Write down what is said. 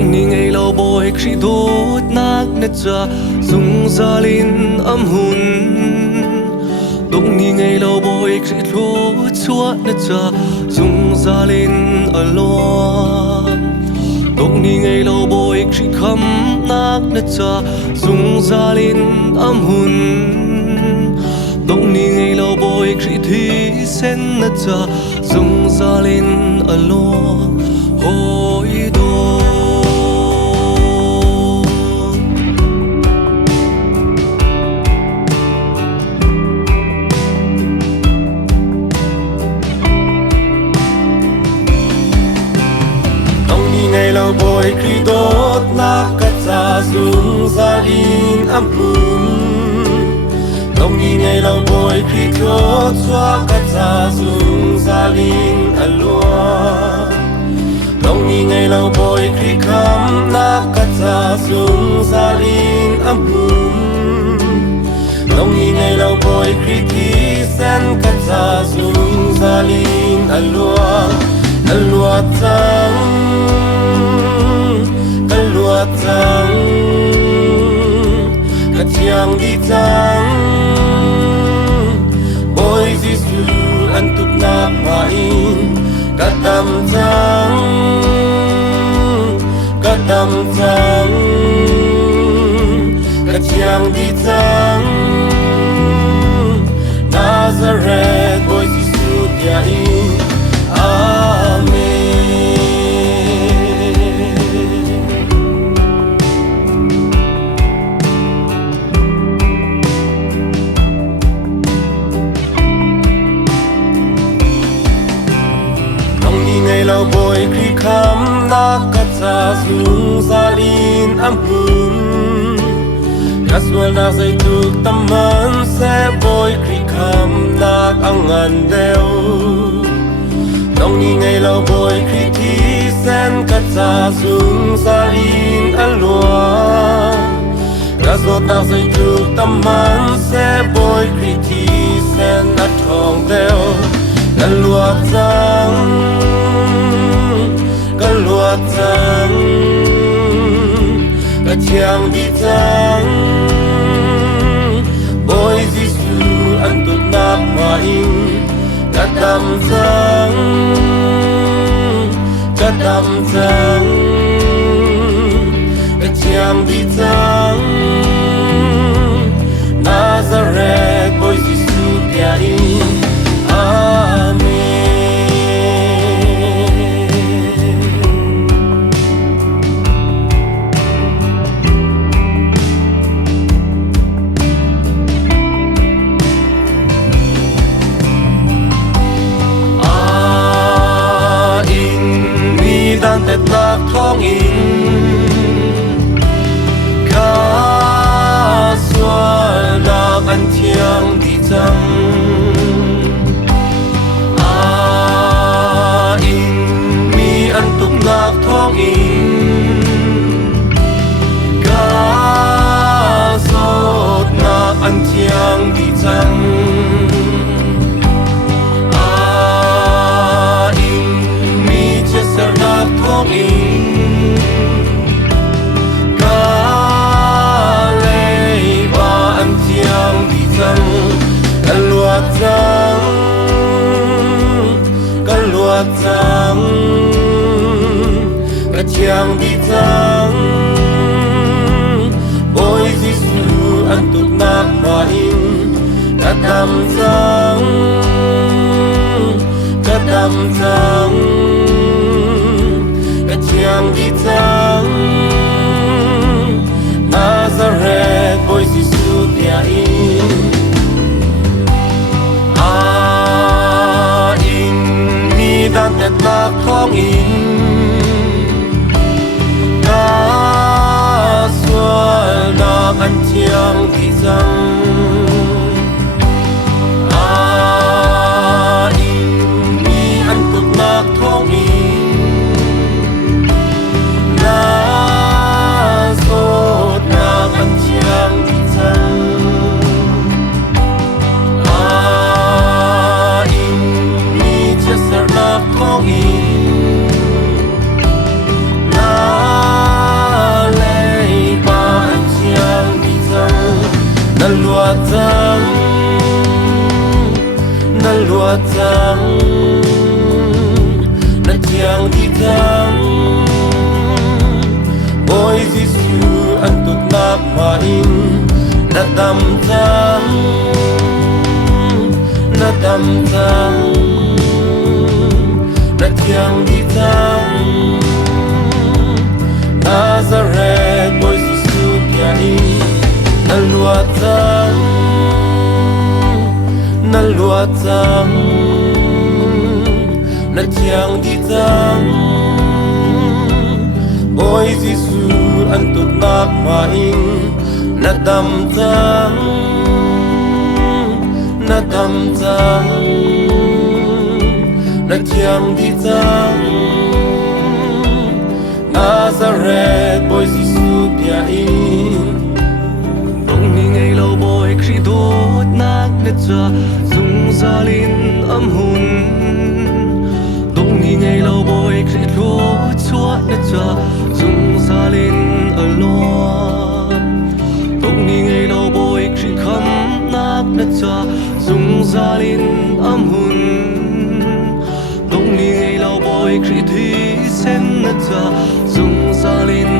Dong ni ngay lâu bồi khi đốt nát nết cha dung ra linh âm hun. Dong ni ngay lâu bồi khi đốt chúa nết cha dung ra linh alon. Dong ni ngay lâu bồi khi khăm nát nết cha dung ra linh âm hun. Dong ni ngay lâu bồi khi thi sen nết cha dung ra linh alon. Hoi do Dong ni ngay lâu bồi khi đốt nát cắt ra dung ra linh âm hun. Dong ni ngay lâu bồi khi đốt xóa cắt ra dung ra linh alua. Dong ni ngay lâu bồi khi khăm nát cắt ra dung ra linh âm hun. Dong ni ngay lâu bồi khi thi sen cắt ra dung ra linh alua. Alua trắng cắt chiang đi trắng bồi Giêsu ăn tục nạp main cắt đam trắng cắt chiang đi trắng Nazareth bồi Giêsu diain. Amen. Dong ni ngay lâu bồi khi khăm nát cắt ra dung ra linh âm hun. Kaswal na say tuk taman se bồi khi khăm nát ang andeu. Dong ni ngay lâu bồi khi thi sen cắt ra dung ra linh alua. Kaswal na say tuk taman se bồi khi thi sen at thong deu. Kalua trắng cắt chiang đi trắng bồi Giêsu ăn tục nạp main cắt đam trắng cắt chiang đi trắng Nazareth bồi Giêsu diain. Amen. Dan tết lạc thong in ca xoa lạc ăn thiang đi chăng in mi ăn tục lạc thong in ca sốt lạc ăn thiang đi chăng in ca lei ba an thiang đi chăng kalua trắng cắt chiang đi trắng bồi Giêsu ăn tục nạp main cắt đam trắng chiang đi trắng Nazareth bồi Giêsu diain. In mi dan tết lạc thong in ca xoa lạc ăn thiang đi chăng in mi ăn tục lạc thong in na sốt lạc ăn thiang đi chăng in mi chia sẻ lạc thong in na na tam tang na tam tang na thiang đi tang Nazareth boy Giêsu pia in na lua tang na thiang đi tang boy Giêsu an tuk nak ma in na tam tang na thiang đi tang Nazareth boy Giêsu pia in dong ni ngay lâu boy khi đốt nát nết cha dung gia linh âm hun dong ni ngay lâu boy khi đốt chúa nết cha dung gia linh ở loan dong ni ngay lâu boy khi khăm nát nết cha dung gia linh âm hun dong ni ngay lâu boy khi thi sen nết cha dung gia linh